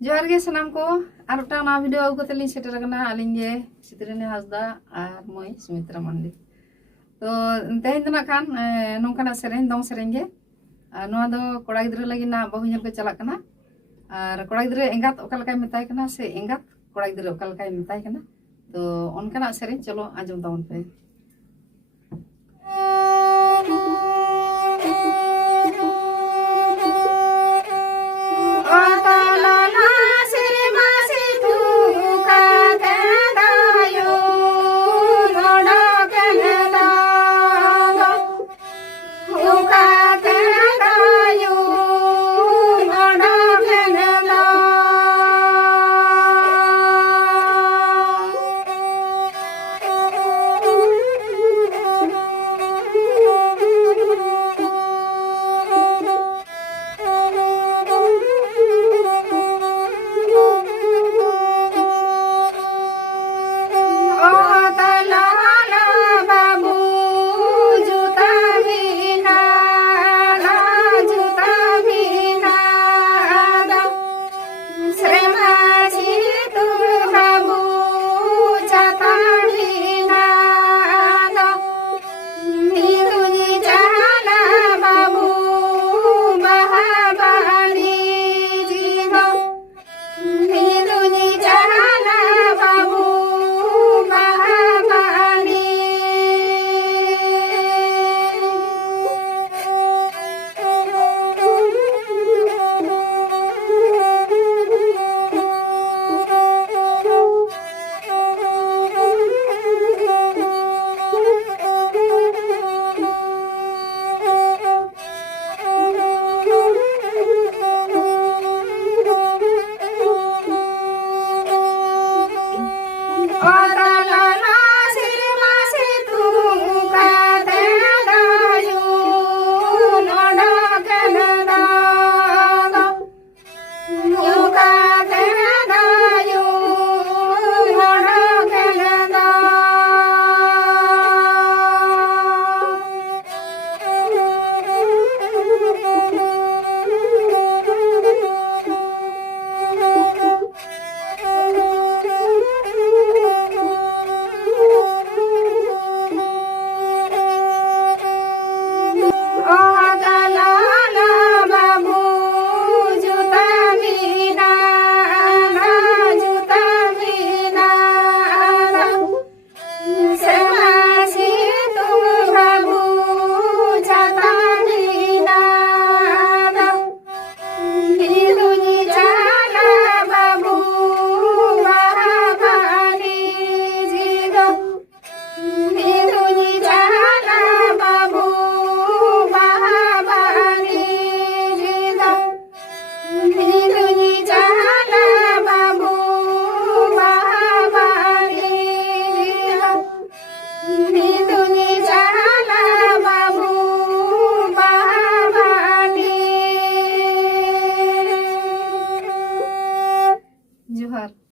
जोहार गे सनाम को और ना वीडियो आगू कते सेटर अलिंग गे चित्रनी हासदा और मई सुमित्रा मंडी तो तेहन दो खान नौकाना सेरें दong सेरें गे नोआ दो कोड़ा गिद्रा लगी ना बहु ñel को चला कना और कोड़ा गिद्रा एंगात ओका लकाय मेताय कना से एंगात कोड़ा गिद्रा ओका लकाय मेताय कना तो उनकाना सेरें चलो आजम तावन पे।